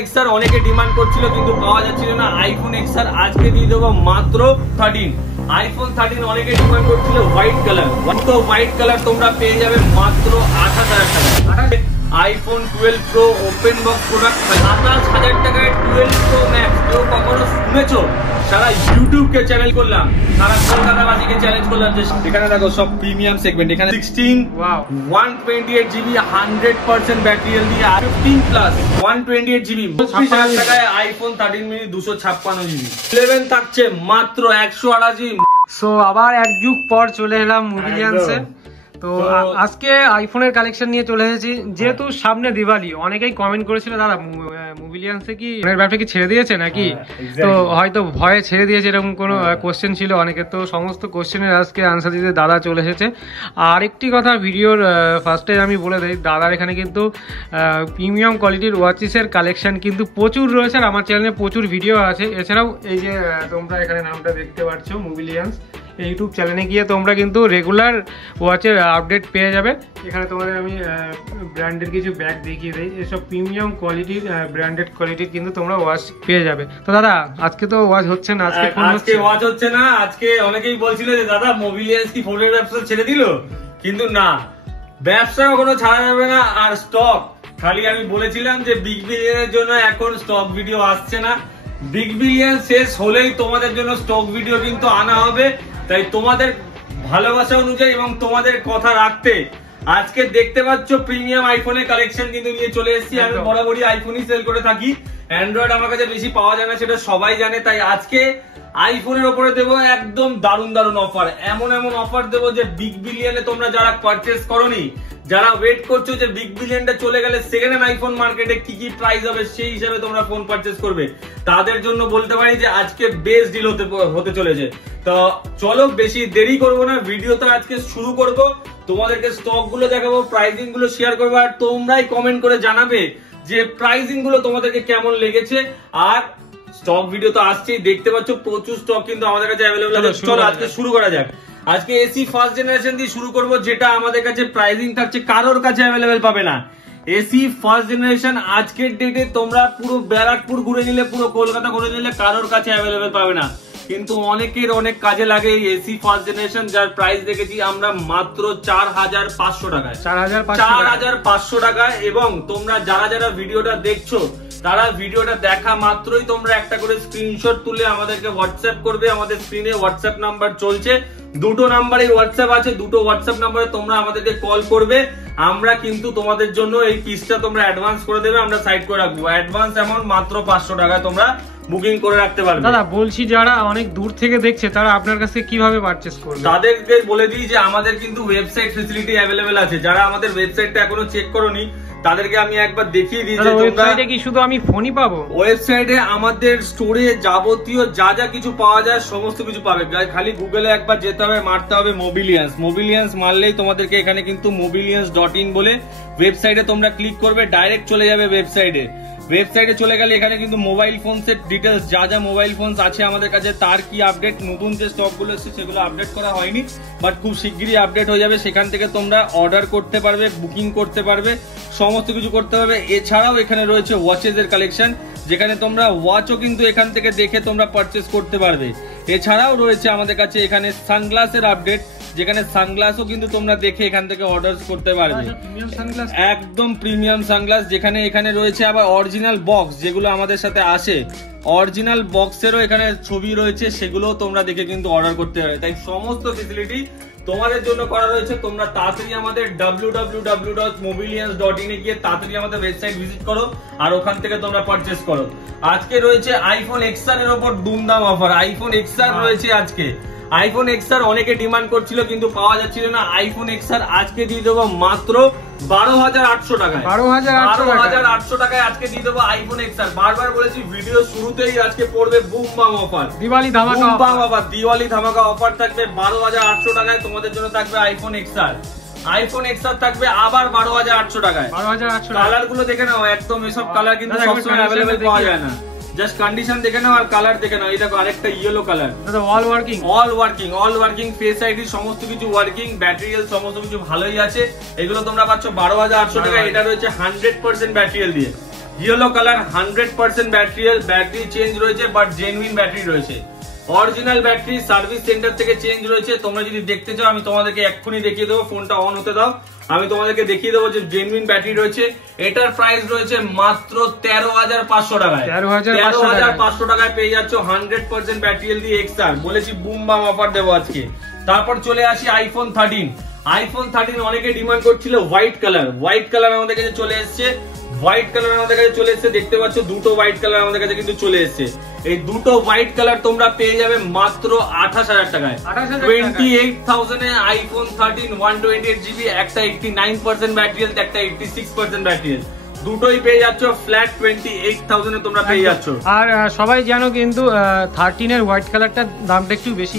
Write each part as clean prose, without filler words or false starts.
XR অনেকে demand করছিল কিন্তু পাওয়া যাচ্ছিল না। আইফোন এক্সআর আজকে দিয়ে দেবো মাত্র 13। আইফোন 13 অনেকে ডিমান্ড করছিল হোয়াইট কালার, তো হোয়াইট কালার তোমরা পেয়ে যাবে মাত্র 28,000 টাকায়। IPhone 12 pro open box product 27,000 টাকায় 12 প্রো ম্যাক্স। কেউ কখনো শুনেছো? সারা ইউটিউবকে চ্যালেঞ্জ করলাম, সারা কলকাতাবাসীকে চ্যালেঞ্জ করলাম যে এখানে দেখো সব প্রিমিয়াম সেগমেন্ট। এখানে 16 128 জিবি 100% ব্যাটারি দিয়ে 15 প্লাস 128 জিবি 32,000 টাকায় আইফোন 13 মিনি 256 জিবি। 11 থাকছে মাত্র 128 জিবি। সো আবার এক যুগ পর চলে এলাম মোবিলিয়ান্সে। তো আজকে আইফোনের কালেকশন নিয়ে চলে এসেছি, যেহেতু সামনে দিওয়ালি। অনেকেই কমেন্ট করেছিল দাদা মোবিলিয়ান্সে কি ব্যবসা কি ছেড়ে দিয়েছে নাকি, তো হয়তো ভয়ে ছেড়ে দিয়েছে এরকম কোনো কোশ্চেন ছিল অনেকের। তো সমস্ত কোশ্চেনের আজকে আনসার দিতে দাদা চলে এসেছে। আর একটি কথা ভিডিওর ফার্স্টে আমি বলে দিই, দাদার এখানে কিন্তু প্রিমিয়াম কোয়ালিটির ওয়াচেসের কালেকশন কিন্তু প্রচুর রয়েছে, আর আমার চ্যানেলে প্রচুর ভিডিও আছে। এছাড়াও এই যে তোমরা এখানে নামটা দেখতে পাচ্ছ মোবিলিয়ান্স, ইউটিউব চ্যানেলে গিয়ে তোমরা কিন্তু রেগুলার ওয়াচের আপডেট পেয়ে যাবে। এখানে তোমাদের আমি ব্র্যান্ডের কিছু ব্যাগ দেখিয়ে দিই, এসব প্রিমিয়াম কোয়ালিটির ব্র্যান্ডেড কোয়ালিটির কিন্তু তোমরা ওয়াচ পেয়ে যাবে। তো দাদা আজকে তো ওয়াচ হচ্ছে না, আজকে ওয়াচ হচ্ছে না। আজকে অনেকেই বলছিল যে দাদা মোবিলিয়ান্স কি ফোনের ব্যবসা ছেড়ে দিল, কিন্তু না, ব্যবসা কখনো ছাড়া যাবে না। আর স্টক খালি আমি বলেছিলাম যে বিগ বিলিয়নের জন্য এখন স্টক ভিডিও আসছে না, বিগ বিলিয়ন শেষ হলেই তোমাদের জন্য স্টক ভিডিও কিন্তু আনা হবে। তাই তোমাদের ভালোবাসা অনুযায়ী এবং তোমাদের কথা রাখতে আজকে দেখতে পাচ্ছ প্রিমিয়াম আইফোনের কালেকশন কিন্তু নিয়ে চলে এসেছি। আমি বরাবরই আইফোনই সেল করে থাকি, অ্যান্ড্রয়েড আমার কাছে বেশি পাওয়া যায় না, সেটা সবাই জানে। তাই আজকে আইফোনের উপরে দেবো একদম দারুণ দারুণ অফার, এমন এমন অফার দেবো যে বিগ বিলিয়নে তোমরা যারা পারচেস করোনি, যারা ওয়েট করছো যে বিগ বিলিয়নটা চলে গেলে সেকেন্ড হ্যান্ড আইফোন মার্কেটে কি কি প্রাইস হবে সেই হিসাবে তোমরা ফোন পারচেস করবে, তাদের জন্য বলতে পারি যে আজকে বেস্ট ডিল হতে চলেছে। তো চলো বেশি দেরি করবো না, ভিডিওটা আজকে শুরু করব। তোমাদেরকে স্টক গুলো দেখাবো, প্রাইসিং গুলো শেয়ার করবো, আর তোমরাই কমেন্ট করে জানাবে যে প্রাইসিং গুলো তোমাদেরকে কেমন লেগেছে। আর স্টক ভিডিও তো আসছেই, দেখতে পাচ্ছ প্রচুর স্টক কিন্তু আমাদের কাছে অ্যাভেলেবল আছে। চলো আজকে শুরু করা যাক। আজকে এসি ফার্স্ট জেনারেশন দিয়ে শুরু করব, যেটা আমাদের কাছে প্রাইসিং থাকছে কারোর কাছে অ্যাভেলেবল পাবে না। এসি ফার্স্ট জেনারেশন আজকের ডেটে তোমরা পুরো ব্যারাকপুর ঘুরে নিলে, পুরো কলকাতা ঘুরে নিলে কারোর কাছে অ্যাভেলেবল পাবে না, কিন্তু অনেকের অনেক কাজে লাগে এই এসি ফার্স্ট জেনারেশন, যার প্রাইস দেখেছি আমরা মাত্র 4,500 টাকায়, 4,500 টাকায়। এবং তোমরা যারা যারা ভিডিওটা দেখছো তারা ভিডিওটা দেখা মাত্রই তোমরা একটা করে স্ক্রিনশট তুলে আমাদেরকে হোয়াটসঅ্যাপ করবে। আমাদের স্ক্রিনে হোয়াটসঅ্যাপ নাম্বার চলছে, দুটো নাম্বারে হোয়াটসঅ্যাপ আছে, দুটো হোয়াটসঅ্যাপ নাম্বারে তোমরা আমাদেরকে কল করবে। আমরা কিন্তু তোমাদের জন্য এই পিসটা তোমরা অ্যাডভান্স করে দেবে, আমরা সাইড করে রাখবো। অ্যাডভান্স অ্যামাউন্ট মাত্র 500 টাকায় তোমরা বুকিং করে রাখতে পারবে। দাদা বলছি যারা অনেক দূর থেকে দেখছে তারা আপনার কাছে কিভাবে পারচেজ করবে? তাদেরকে বলে দিই যে আমাদের কিন্তু ওয়েবসাইট ফেসিলিটি অ্যাভেলেবল আছে। যারা আমাদের ওয়েবসাইটটা এখনো চেক করোনি তাদেরকে আমি একবার দেখিয়ে দিই যে ওয়েবসাইটে কি শুধু আমি ফোনই পাবো? ওয়েবসাইটে আমাদের স্টোরে যাবতীয় যা যা কিছু পাওয়া যায় সমস্ত কিছু পাবে। খালি গুগলে একবার যেতে হবে, মারতে হবে মোবিলিয়ান্স। মোবিলিয়ান্স মারলেই তোমাদেরকে এখানে কিন্তু mobilians.in বলে ওয়েবসাইটে তোমরা ক্লিক করবে, ডাইরেক্ট চলে যাবে ওয়েবসাইটে। ওয়েবসাইটে চলে গেলে এখানে কিন্তু মোবাইল ফোনসের ডিটেলস, যা যা মোবাইল ফোনস আছে আমাদের কাছে তার কি আপডেট, নতুন যে স্টক গুলো এসেছে সেগুলো আপডেট করা হয়নি, বাট খুব শিগগিরই আপডেট হয়ে যাবে। সেখান থেকে তোমরা অর্ডার করতে পারবে, বুকিং করতে পারবে, সমস্ত কিছু করতে পারবে। এছাড়াও এখানে রয়েছে ওয়াচেস এর কালেকশন, যেখানে তোমরা ওয়াচও কিন্তু এখান থেকে দেখে তোমরা পারচেস করতে পারবে। এছাড়াও রয়েছে আমাদের কাছে এখানে সানগ্লাসের আপডেট, যেখানে সানগ্লাসও কিন্তু তোমরা দেখে এখান থেকে অর্ডার করতে পারবে। একদম প্রিমিয়াম সানগ্লাস, যেখানে এখানে রয়েছে আবার অরিজিনাল বক্স, যেগুলো আমাদের সাথে আসে অরিজিনাল বক্সেরও এখানে ছবি রয়েছে, সেগুলো তোমরা দেখে কিন্তু অর্ডার করতে পারবে। তাই সমস্ত ফেসিলিটি তোমাদের জন্য করা রয়েছে। তোমরা তাড়াতাড়ি আমাদের www.mobilians.in এ গিয়ে তাড়াতাড়ি আমাদের ওয়েবসাইট ভিজিট করো, আর ওখান থেকে তোমরা পারচেস করো। আজকে রয়েছে আইফোন এক্সআর এর উপর দুমদাম অফার। আইফোন এক্সআর রয়েছে আজকে। আইফোন এক্সআর অনেকে ডিমান্ড করছিল কিন্তু পাওয়া যাচ্ছিল না। আইফোন এক্সআর আজকে দিয়ে দেবো মাত্র 12,800 টাকায়। 12,800 টাকায় আজকে দিয়ে দেবো আইফোন এক্সআর। বারবার বলেছি ভিডিও শুরুতেই আজকে পড়বে বুম বাম অফার, দিওয়ালি ধামাকা অফার, দিওয়ালি ধামাকা অফার থাকবে। 12,800 টাকায় তোমাদের জন্য থাকবে আইফোন এক্সআর। আইফোন এক্সআর থাকবে আবার 12,800 টাকায়। 12,800 কালার গুলো দেখে নাও, একদম এসব কালার কিন্তু সবসময় অ্যাভেলেবেল পাওয়া যায় না। জাস্ট কন্ডিশন দেখে নাও আর কালার দেখে নাও। এই দেখো আরেকটা yellow colour, all working face ID সমস্ত কিছু ওয়ার্কিং, ব্যাটারিয়াল সমস্ত কিছু ভালোই আছে। এগুলো তোমরা পাচ্ছ 12,800 টাকায়। এটা রয়েছে 100% ব্যাটারিয়াল দিয়ে, ইয়েলো কালার, 100% ব্যাটারি চেঞ্জ রয়েছে, বাট জেনুইন ব্যাটারি রয়েছে, অরিজিনাল ব্যাটারি সার্ভিস সেন্টার থেকে চেঞ্জ রয়েছে। তোমরা যদি দেখতে চাও আমি তোমাদেরকে এক্ষুনি দেখিয়ে দেবো, ফোনটা অন হতে দাও, আমি তোমাদেরকে দেখিয়ে দেবো যে জেনুইন ব্যাটারি রয়েছে। এটার প্রাইস রয়েছে মাত্র 13,500 টাকায়। 13,500 টাকায় পেয়ে যাচ্ছ 100% ব্যাটারি দিয়ে এক্সআর। বলেছি বুম বাম অফার দেবো আজকে। তারপর চলে আসি আইফোন 13। আইফোন 13 অনেকে ডিমান্ড করছিল হোয়াইট কালার আমাদের কাছে চলে এসছে। হোয়াইট কালার আমাদের কাছে চলে এসছে, দেখতে পাচ্ছ দুটো হোয়াইট কালার আমাদের কাছে কিন্তু চলে এসছে। এই দুটো হোয়াইট কালার তোমরা পেয়ে যাবে মাত্র 28,000 টাকায়। 28,000 এ আইফোন 13 128GB, একটা 89% ব্যাটারি হেলথ, একটা 86% ব্যাটারি হেলথ, দুটোই পেয়ে যাচ্ছ ফ্ল্যাট 28,000 এ তোমরা পেয়ে যাচ্ছ। আর সবাই জানো কিন্তু 13 এর হোয়াইট কালারটার দামটা একটু বেশি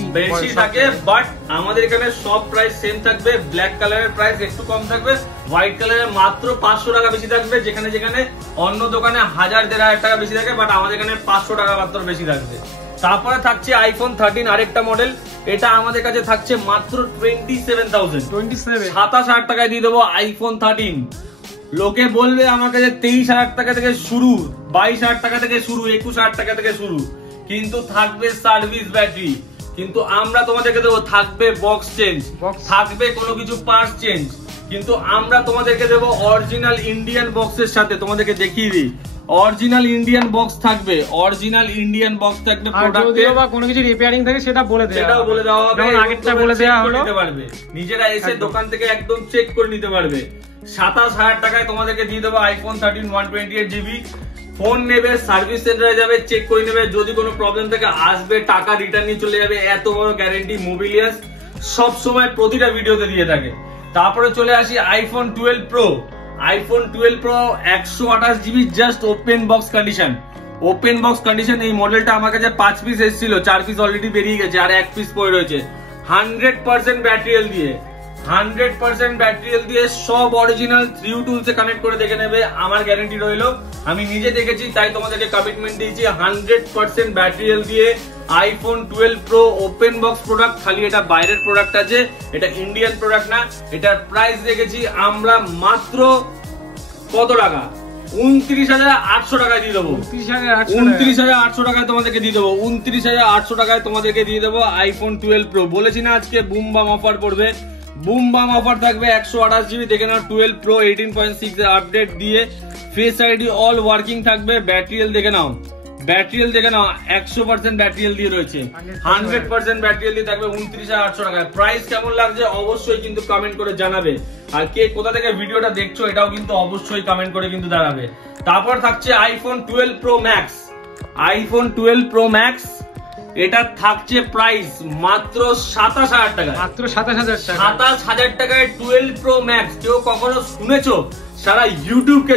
থাকে, বাট আমাদের এখানে সব প্রাইস সেম থাকবে। ব্ল্যাক কালারের প্রাইস একটু কম থাকবে, হোয়াইট কালারের মাত্র 500 টাকা বেশি থাকবে, যেখানে অন্য দোকানে 1000-1500 টাকা বেশি থাকে, বাট আমাদের এখানে 500 টাকা মাত্র বেশি থাকবে। তারপরে থাকছে আইফোন 13 আরেকটা মডেল, এটা আমাদের কাছে থাকছে মাত্র 27,000 টাকায় দিয়ে দেবো আইফোন 13। লোকে বলবে আমার কাছে 23,000 টাকা থেকে শুরু, 22,000 টাকা থেকে শুরু, 21,000 টাকা থেকে শুরু, কিন্তু থাকবে সার্ভিস ব্যাটারি, কিন্তু আমরা তোমাদেরকে দেবো থাকবে বক্স চেঞ্জ, থাকবে কোনো কিছু পার্টস চেঞ্জ, কিন্তু আমরা তোমাদেরকে দেবো অরিজিনাল ইন্ডিয়ান বক্সের সাথে। তোমাদেরকে দেখিয়ে দিই, অরিজিনাল ইন্ডিয়ান বক্স থাকবে, অরিজিনাল ইন্ডিয়ান বক্স থাকবে। প্রোডাক্টে বা কোনো কিছু রিপেয়ারিং থাকে সেটা বলে দেওয়া হবে, যেমন আগেরটা বলে দেওয়া হলো, নিতে পারবে নিজেরা এসে দোকান থেকে একদম চেক করে নিতে পারবে। 27,000 টাকায় তোমাদেরকে দিয়ে দেবো আইফোন 13 128GB। ফোন নেবে, সার্ভিস সেন্টারে যাবে, চেক করে নেবে, যদি কোনো প্রবলেম থাকে আসবে, টাকা রিটার্ন নিয়ে চলে যাবে, এত বড় গ্যারেন্টি মোবিলিয়াস সব সময় প্রতিটা ভিডিওতে দিয়ে থাকে। তারপরে চলে আসি iPhone 12 pro. IPhone 12 pro 128GB just open box condition. এই মডেলটা আমার কাছে 5 পিস এসেছিল, 4 পিস অলরেডি বেরিয়ে গেছে, আর 1 পিস পড়ে রয়েছে। 100% ব্যাটারি হেলথ দিয়ে, 100% ব্যাটারি হেলথ দিয়ে সব অরিজিনাল 3U টুলস এ কানেক্ট করে দেখে নেবে, আমার গ্যারান্টি রইলো, আমি নিজে দেখেছি তাই তোমাদেরকে কমিটমেন্ট দিয়েছি। 100% ব্যাটারি হেলথ দিয়ে iPhone 12 pro open box product, খালি এটা বাইরের প্রোডাক্ট আছে, এটা ইন্ডিয়ান প্রোডাক্ট না। এটার প্রাইস রেখেছি আমরা মাত্র কত টাকা, 29,800 টাকায় দিয়ে দেবো। 29,800 টাকায় তোমাদেরকে দিয়ে দেবো, 29,800 টাকায় তোমাদেরকে দিয়ে দেবো আইফোন 12 প্রো। বলেছি না আজকে বুম বাম অফার পড়বে, বুম বাম অফার থাকবে। 128GB দেখে নাও, 12 প্রো 18.6 এর আপডেট দিয়ে, ফেস আইডি অল ওয়ার্কিং থাকবে। ব্যাটারি হেলথ দেখে নাও, 100% ব্যাটারি হেলথ দিয়ে রয়েছে, 100% ব্যাটারি হেলথ দিয়ে থাকবে 29,800 টাকায়। প্রাইস কেমন লাগছে অবশ্যই কিন্তু কমেন্ট করে জানাবে, আর কে কোথা থেকে ভিডিওটা দেখছো এটাও কিন্তু অবশ্যই কমেন্ট করে কিন্তু জানাবে। তারপর থাকছে iPhone 12 pro max. IPhone 12 pro max, এটা থাকছে প্রাইস মাত্র 27,000 টাকা, মাত্র 27,000 টাকায় 12 প্রো ম্যাক্স। কেউ কখনো শুনেছো? সারা ইউটিউবকে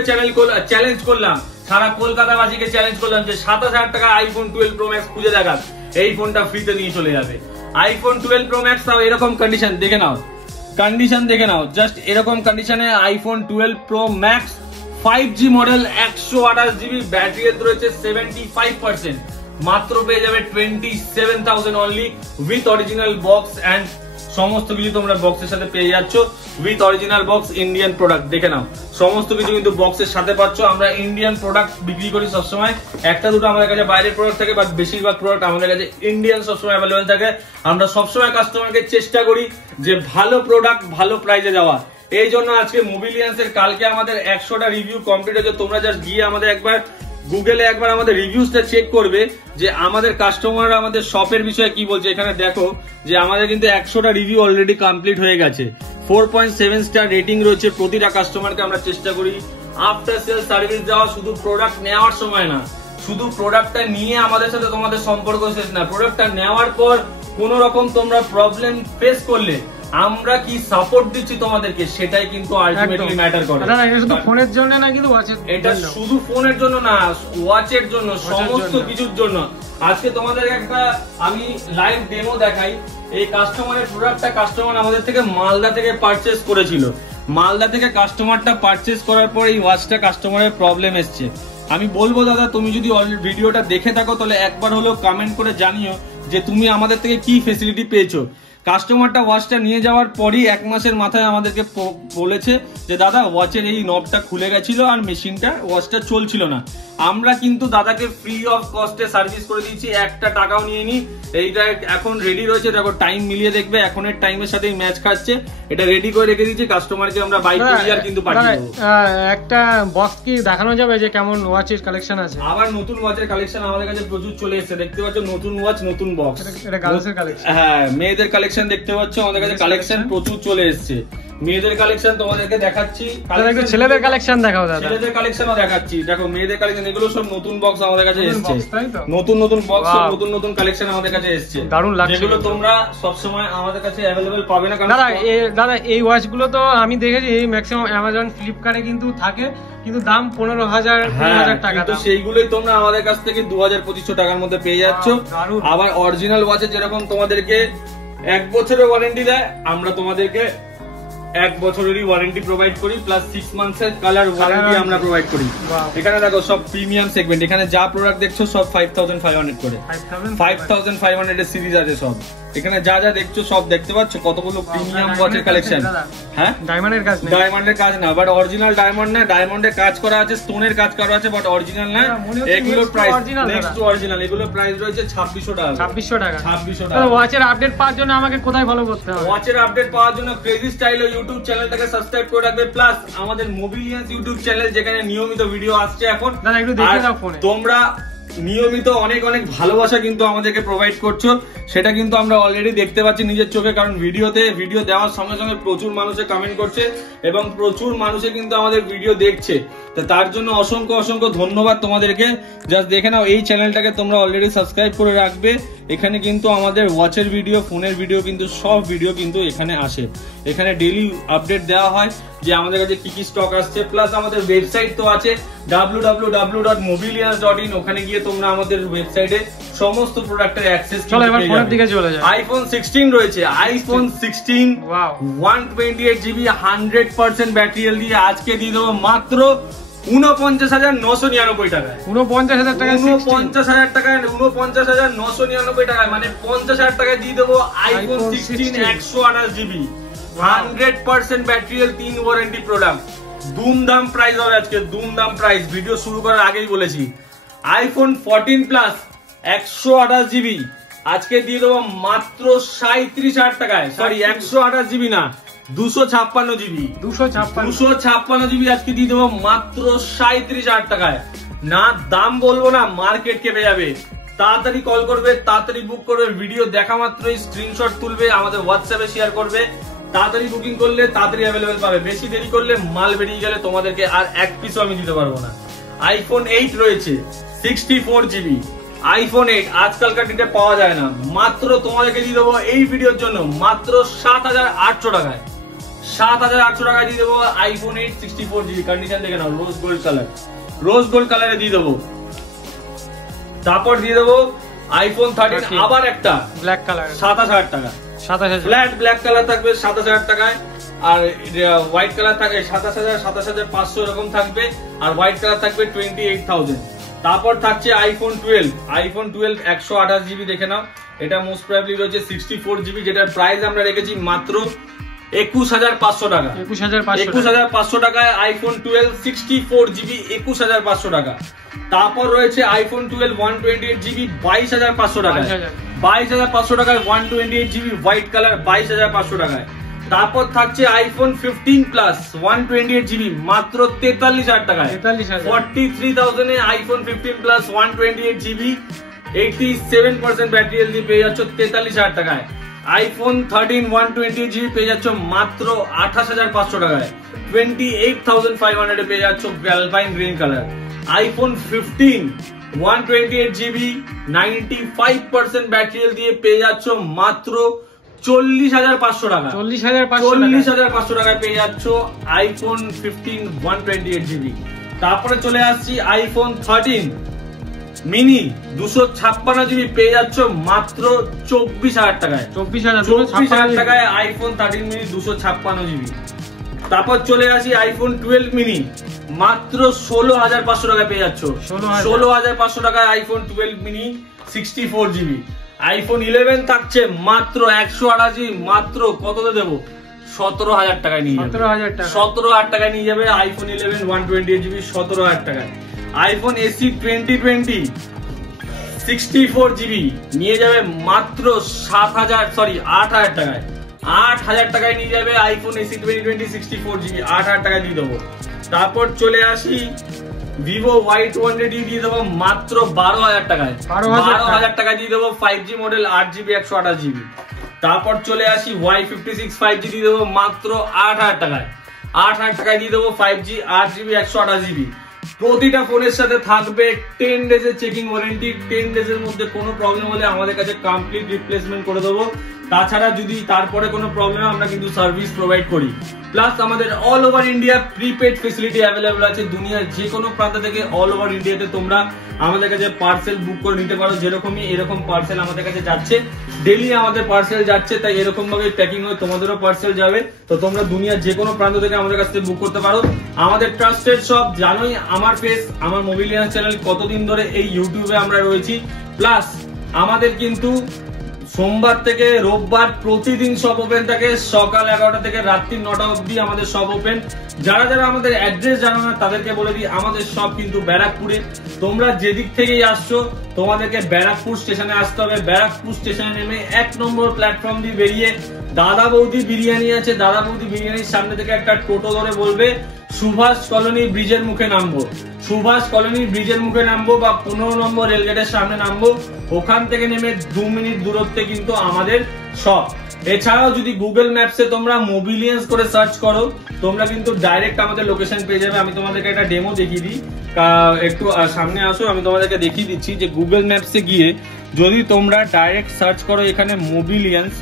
চ্যালেঞ্জ করলাম, সারা কলকাতাবাসীকে চ্যালেঞ্জ করলাম যে 27,000 টাকা আইফোন 12 প্রো ম্যাক্স খুঁজে দেখান, এই ফোনটা ফ্রিতে নিয়ে চলে যাবে। আইফোন 12 প্রো ম্যাক্স, তাও এরকম কন্ডিশন দেখে নাও, জাস্ট এরকম কন্ডিশনে iPhone 12 pro max 5G model, 128GB battery health রয়েছে 75%, মাত্র পেয়ে যাবে 27,000 only, with original box and সমস্ত কিছু তোমরা বক্সের সাথে পেয়ে যাচ্ছ, with original box, Indian product দেখে নাও, সমস্ত কিছু কিন্তু বক্সের সাথে পাচ্ছ। আমরা ইন্ডিয়ান প্রোডাক্ট বিক্রি করি সবসময়, একটা দুটো আমাদের কাছে বাইরের প্রোডাক্ট থাকে, বাট বেশিরভাগ প্রোডাক্ট আমাদের কাছে ইন্ডিয়ান সবসময় অ্যাভেলেবেল থাকে। আমরা সবসময় কাস্টমারকে চেষ্টা করি যে ভালো প্রোডাক্ট ভালো প্রাইসে যাওয়া। এই জন্য আজকে মোবিলিয়ান্সের কালকে আমাদের 100টা রিভিউ কমপ্লিট হয়েছে। তোমরা জাস্ট গিয়ে আমাদের একবার গুগলে একবার আমাদের রিভিউসটা চেক করবে যে আমাদের কাস্টমাররা আমাদের শপের বিষয়ে কি বলছে। এখানে দেখো যে আমাদের কিন্তু 100টা রিভিউ অলরেডি কমপ্লিট হয়ে গেছে, 4.7 স্টার রেটিং রয়েছে। প্রতিটা কাস্টমারকে আমরা চেষ্টা করি আফটার সেল সার্ভিস দেওয়া, শুধু প্রোডাক্ট নেওয়ার সময় না, শুধু প্রোডাক্টটা নিয়ে আমাদের সাথে তোমাদের সম্পর্ক শেষ না, প্রোডাক্টটা নেওয়ার পর কোন রকম তোমরা প্রবলেম ফেস করলে আমরা কি সাপোর্ট দিচ্ছি তোমাদেরকে, সেটাই কিন্তু আলটিমেটলি ম্যাটার করে। এটা শুধু ফোনের জন্য না, কিন্তু ওয়াচের, এটা শুধু ফোনের জন্য না, ওয়াচের জন্য, সমস্ত কিছুর জন্য। আজকে তোমাদের একটা আমি লাইভ ডেমো দেখাই। এই কাস্টমারের প্রোডাক্টটা কাস্টমার আমাদের থেকে মালদা থেকে পারচেজ করেছিল। মালদা থেকে কাস্টমারটা পারচেজ করার পর এই ওয়াচটা কাস্টমারের প্রবলেম এসছে। আমি বলবো দাদা, তুমি যদি ভিডিওটা দেখে থাকো তাহলে একবার হলেও কমেন্ট করে জানিও যে তুমি আমাদের থেকে কি ফেসিলিটি পেয়েছো। কাস্টমারটা ওয়াচটা নিয়ে যাওয়ার পরই 1 মাসের মাথায় আমাদেরকে বলেছে যে দাদা ওয়াচের এই নবটা খুলে গেছিল আর মেশিনটা ওয়াচটা চলছিল না। আমরা কিন্তু দাদাকে ফ্রি অফ কস্টে সার্ভিস করে দিয়েছি, একটা টাকাও নিয়ে নি। এইটা এখন রেডি রয়েছে, দেখো টাইম মিলিয়ে দেখবে এখনের টাইমের সাথে ম্যাচ খাচ্ছে। এটা রেডি করে রেখে দিয়েছি, কাস্টমারকে আমরা বাই কুরিয়ার কিন্তু পাঠিয়ে দেবো। একটা বক্স কি দেখানো যাবে যে কেমন ওয়াচের কালেকশন আছে? আবার নতুন ওয়াচের কালেকশন আমাদের কাছে প্রচুর চলে এসেছে, দেখতে পাচ্ছ নতুন ওয়াচ নতুন বক্স। এটা গার্লসের কালেকশন? হ্যাঁ, মেয়েদের কালেকশন দেখতে পাচ্ছ আমাদের কাছে কালেকশন প্রচুর চলে এসেছে। মেয়েদের কালেকশন তোমাদেরকে দেখাচ্ছি, ছেলেদের কালেকশন দেখাও দাদা। ছেলেদের কালেকশনও দেখাচ্ছি, দেখো মেয়েদের কালেকশন, এগুলো সব নতুন বক্স আমাদের কাছে এসেছে, নতুন নতুন বক্স, নতুন নতুন কালেকশন আমাদের কাছে এসেছে, দারুণ লাগছে। যেগুলো তোমরা সব সময় আমাদের কাছে अवेलेबल পাবে না। দাদা এই ওয়াচ গুলো তো আমি দেখেছি ম্যাক্সিমাম অ্যামাজন ফ্লিপকার্টে কিন্তু থাকে, কিন্তু দাম 15,000 টাকা। তো সেইগুলোই তোমরা আমাদের কাছ থেকে 2,000-2,500 টাকার মধ্যে পেয়ে যাচ্ছ। আবার অরিজিনাল ওয়াচে যেরকম তোমাদেরকে 1 বছরের ওয়ারেন্টি দেয়, আমরা তোমাদেরকে 1 বছরেরই ওয়ারেন্টি প্রোভাইড করি, প্লাস 6 মান্থসের কালার ওয়ারেন্টি আমরা প্রোভাইড করি। এখানে দেখো সব প্রিমিয়াম সেগমেন্ট, এখানে যা প্রোডাক্ট দেখছো সব 5,500 করে, 5,500 এর সিরিজ আছে সব। এখানে যা যা দেখছো সব দেখতে পাচ্ছ, কতগুলো প্রিমিয়াম ওয়াচের কালেকশন। হ্যাঁ, ডায়মন্ডের কাজ না, বাট অরিজিনাল ডায়মন্ড না, ডায়মন্ডের কাজ করা আছে, স্টোনের কাজ করা আছে, বাট অরিজিনাল না। এগুলোর প্রাইস নেক্সট টু অরিজিনাল, এগুলোর প্রাইস রয়েছে 2,600 টাকা। 2,600 টাকা। ওয়াচের আপডেট পাওয়ার জন্য আমাকে কোথায় ফলো করতে হবে? ওয়াচের আপডেট পাওয়ার জন্য ক্রেজি স্টাইল ইউটিউব চ্যানেলটাকে সাবস্ক্রাইব করে রাখবে, প্লাস আমাদের মোবিলিয়ান্স ইউটিউব চ্যানেল, যেখানে নিয়মিত ভিডিও আসছে এখন। দাদা একটু দেখে দাও ফোনে। তোমরা নিয়মিত অনেক অনেক ভালোবাসা কিন্তু আমাদেরকে প্রোভাইড করছো, সেটা কিন্তু আমরা অলরেডি দেখতে পাচ্ছি নিজের চোখে। কারণ ভিডিও দেওয়ার সঙ্গে সঙ্গে প্রচুর মানুষে কমেন্ট করছে এবং প্রচুর মানুষে কিন্তু আমাদের ভিডিও দেখছে, তো তার জন্য অসংখ্য অসংখ্য ধন্যবাদ তোমাদেরকে। জাস্ট দেখে নাও, এই চ্যানেলটাকে তোমরা অলরেডি সাবস্ক্রাইব করে রাখবে। এখানে কিন্তু আমাদের ওয়াচের ভিডিও, ফোনের ভিডিও, কিন্তু সব ভিডিও কিন্তু এখানে আসে। এখানে ডেইলি আপডেট দেওয়া হয় যে আমাদের কাছে কি কি স্টক আসছে, প্লাস আমাদের ওয়েবসাইট তো আছে www.mobilians.in। ওখানে গিয়ে তোমরা আমাদের ওয়েবসাইটে সমস্ত প্রোডাক্টের অ্যাক্সেস চলো এবার ফোনের দিকে চলে যাই। আইফোন 16 রয়েছে, আইফোন 16 128GB 100% ব্যাটারি হেলথ দিয়ে আজকে দিয়ে দেবো মাত্র 49,999 টাকায়। 49,000 টাকায় 49,000 টাকায় 49,999 টাকায়, মানে 50,000 টাকায় দিয়ে দেবো iPhone 16 128GB 100% battery health 3 warranty product. দুমদাম প্রাইস হবে আজকে, দুমদাম প্রাইস। ভিডিও শুরু করার আগেই বলেছি, আইফোন 14 প্লাস 128GB আজকে দিয়ে দেবো মাত্র 37,000 টাকায়। সরি, 128GB না, 256GB 256GB আজকে দিয়ে দেবো মাত্র 37,000 টাকায়। না দাম বলবো না, মার্কেট কেঁপে যাবে। তাড়াতাড়ি কল করবে, তাড়াতাড়ি বুক করবে, ভিডিও দেখা মাত্রই স্ক্রিনশট তুলবে, আমাদের হোয়াটসঅ্যাপে শেয়ার করবে। তাড়াতাড়ি বুকিং করলে তাড়াতাড়ি অ্যাভেলেবেল পাবে, বেশি দেরি করলে মাল বেরিয়ে গেলে তোমাদেরকে আর এক পিসও আমি দিতে পারবো না। আইফোন 8 রয়েছে 64GB, আইফোন 8 আজকালকার ডেটে পাওয়া যায় না, মাত্র তোমাদেরকে দিয়ে দেবো এই ভিডিওর জন্য মাত্র 7,800 টাকায়। 7,800 টাকায় দিয়ে দেবো আইফোন 8 64GB। কন্ডিশন দেখে নাও, রোজ গোল্ড কালারে দিয়ে দেবো। তারপর দিয়ে দেবো আইফোন 13 আবার একটা ব্ল্যাক কালার 7,000 টাকা। ফ্ল্যাট ব্ল্যাক কালার থাকবে 7,000 টাকায়, আর হোয়াইট কালার থাকবে 27,000 27,500 এরকম থাকবে, আর হোয়াইট কালার থাকবে 28,000। তারপর থাকছে আইফোন 12 128GB দেখে নাও, এটা মোস্ট প্রবাবলি রয়েছে 64GB, যেটার প্রাইস আমরা রেখেছি মাত্র 21,500 টাকা। 21,500 টাকায় আইফোন 12 64GB 21,500 টাকা। তারপর রয়েছে আইফোন 12 128GB 22,500 টাকায়। 22,500 টাকায় 128GB হোয়াইট কালার 22,500 টাকায়। তারপর থাকছে আইফোন 15 প্লাস 128GB মাত্র 43,000 টাকায়। 43,000 এ iPhone 15 plus 128GB 87% battery health পেয়ে যাচ্ছ 43,000 টাকায়। আইফোন 13 128GB পেয়ে যাচ্ছ মাত্র 28,500 টাকায়। 28,500 এ পেয়ে যাচ্ছ alpine green colour. IPhone 15 128GB 95% battery health দিয়ে পেয়ে যাচ্ছ মাত্র 40,500 টাকা। 40,500 টাকায় পেয়ে যাচ্ছ আইফোন 15 128GB। তারপরে চলে আসছি আইফোন 13 মিনি 256GB পেয়ে যাচ্ছ মাত্র 24,000 টাকায়। 24,000 টাকায় আইফোন 13 মিনি 256GB। তারপর চলে আসি আইফোন 12 মিনি মাত্র 16,500 টাকায় পেয়ে যাচ্ছ। 16,500 টাকায় আইফোন 12 মিনি 64GB। আইফোন 11 থাকছে মাত্র 128 জিবি, মাত্র কততে দেবো 17,000 টাকায় নিয়ে যাবে। 17,000 টাকায় নিয়ে যাবে আইফোন 11 128 জিবি 17,000 টাকায়। আইফোন এসি 2020 64 জিবি নিয়ে যাবে মাত্র 8,000 টাকায়। 8,000 টাকায় নিয়ে যাবে আইফোন এসি 2020 64 জিবি, 8,000 টাকায় দিয়ে দেবো। তারপর চলে আসি ভিভো Y200 দিয়ে দেবো মাত্র 12,000 টাকায়। 12,000 টাকায় দিয়ে দেবো 5G মডেল 8GB 128GB। তারপর চলে আসি Y56 5G দিয়ে দেবো মাত্র 8,000 টাকায়। 8,000 টাকায় দিয়ে দেবো 5G 8GB 128GB। প্রতিটা ফোনের সাথে থাকবে 10 ডেজের চেকিং ওয়ারেন্টি। 10 ডেজের মধ্যে কোনো প্রবলেম হলে আমাদের কাছে কমপ্লিট রিপ্লেসমেন্ট করে দেবো। তাছাড়া যদি তারপরে কোনো প্রবলেম আমরা কিন্তু সার্ভিস প্রোভাইড করি। প্লাস আমাদের all over India prepaid facility available আছে। দুনিয়ার যে কোনো প্রান্ত থেকে অল ওভার ইন্ডিয়াতে তোমরা আমাদের কাছে পার্সেল বুক করে নিতে পারো। যেরকমই এরকম পার্সেল আমাদের কাছে যাচ্ছে, ডেইলি আমাদের পার্সেল যাচ্ছে, তাই এরকম ভাবে প্যাকিং হয়ে তোমাদেরও পার্সেল যাবে। তো তোমরা দুনিয়ার যে কোনো প্রান্ত থেকে আমাদের কাছ থেকে বুক করতে পারো। আমাদের ট্রাস্টেড শপ, জানোই আমার ফেস, আমার মোবিলিয়ান্স চ্যানেল কতদিন ধরে এই ইউটিউবে আমরা রয়েছি। প্লাস আমাদের কিন্তু সোমবার থেকে রোববার প্রতিদিন সব ওপেন থাকে, সকাল 11টা থেকে রাত্রি 9টা অবধি আমাদের সব ওপেন। যারা যারা আমাদের অ্যাড্রেস জানো না তাদেরকে বলে দিই, আমাদের সব কিন্তু ব্যারাকপুরে। তোমরা যেদিক থেকেই আসছো তোমাদেরকে ব্যারাকপুর স্টেশনে আসতে হবে। ব্যারাকপুর স্টেশনে নেমে 1 নম্বর প্ল্যাটফর্ম দিয়ে বেরিয়ে দাদা বৌদি বিরিয়ানি আছে, দাদা বৌদি বিরিয়ানির সামনে থেকে একটা টোটো ধরে বলবে সুভাষ কলোনি ব্রিজের মুখে নামবো। সুভাষ কলোনি ব্রিজের মুখে নামবো বা 15 নম্বর রেলগেটের সামনে নামবো। ওখান থেকে নেমে 2 মিনিট দূরত্বে কিন্তু আমাদের শপ। এছাড়াও যদি গুগল ম্যাপসে তোমরা মোবিলিয়ান্স করে সার্চ করো, তোমরা কিন্তু ডাইরেক্ট আমাদের লোকেশন পেয়ে যাবে। আমি তোমাদেরকে একটা ডেমো দেখিয়ে দিই, একটু সামনে আসো, আমি তোমাদেরকে দেখিয়ে দিচ্ছি যে গুগল ম্যাপসে গিয়ে যদি তোমরা ডাইরেক্ট সার্চ করো এখানে মোবিলিয়ান্স,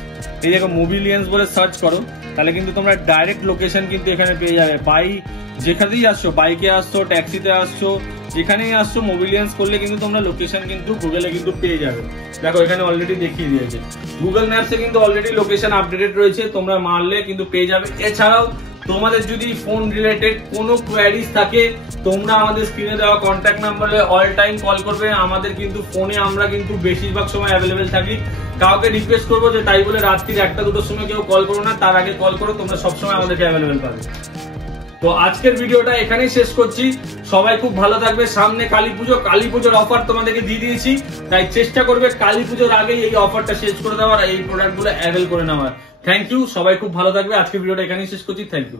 এই জায়গায় মোবিলিয়ান্স বলে সার্চ করো, তাহলে কিন্তু তোমরা ডাইরেক্ট লোকেশন কিন্তু এখানে পেয়ে যাবে। বাই যেখানেই আসছো, বাইকে আসছো, ট্যাক্সিতে আসছো, যেখানেই আসছো, মোবিলিয়ান্স করলে কিন্তু তোমরা লোকেশন কিন্তু গুগলে কিন্তু পেয়ে যাবে। দেখো এখানে অলরেডি দেখিয়ে দিয়েছে, গুগল ম্যাপসে কিন্তু অলরেডি লোকেশন আপডেটেড রয়েছে, তোমরা মারলে কিন্তু পেয়ে যাবে। এছাড়াও তোমাদের যদি ফোন রিলেটেড কোনো কোয়ারিজ থাকে, তোমরা আমাদের স্ক্রিনে দেওয়া কন্ট্যাক্ট নাম্বারে অল টাইম কল করবে। আমাদের কিন্তু ফোনে আমরা কিন্তু বেশিরভাগ সময় অ্যাভেলেবেল থাকি। কাউকে রিকোয়েস্ট করবো যে তাই বলে রাত্রি 1টা-2টোর সময় কেউ কল করো না, তার আগে কল করো, তোমরা সবসময় আমাদেরকে অ্যাভেলেবেল পাবে। তো আজকের ভিডিওটা এখানেই শেষ করছি। সবাই খুব ভালো থাকবে। সামনে কালী পুজো, কালী পুজোর অফার তোমাদেরকে দিয়ে দিয়েছি, তাই চেষ্টা করবে কালী পুজোর আগেই এই অফারটা শেষ করে দেওয়ার, এই প্রোডাক্টগুলো অ্যাভেল করে নেওয়ার। থ্যাংক ইউ, সবাই খুব ভালো থাকবে। আজকের ভিডিওটা এখানেই শেষ করছি। Thank you.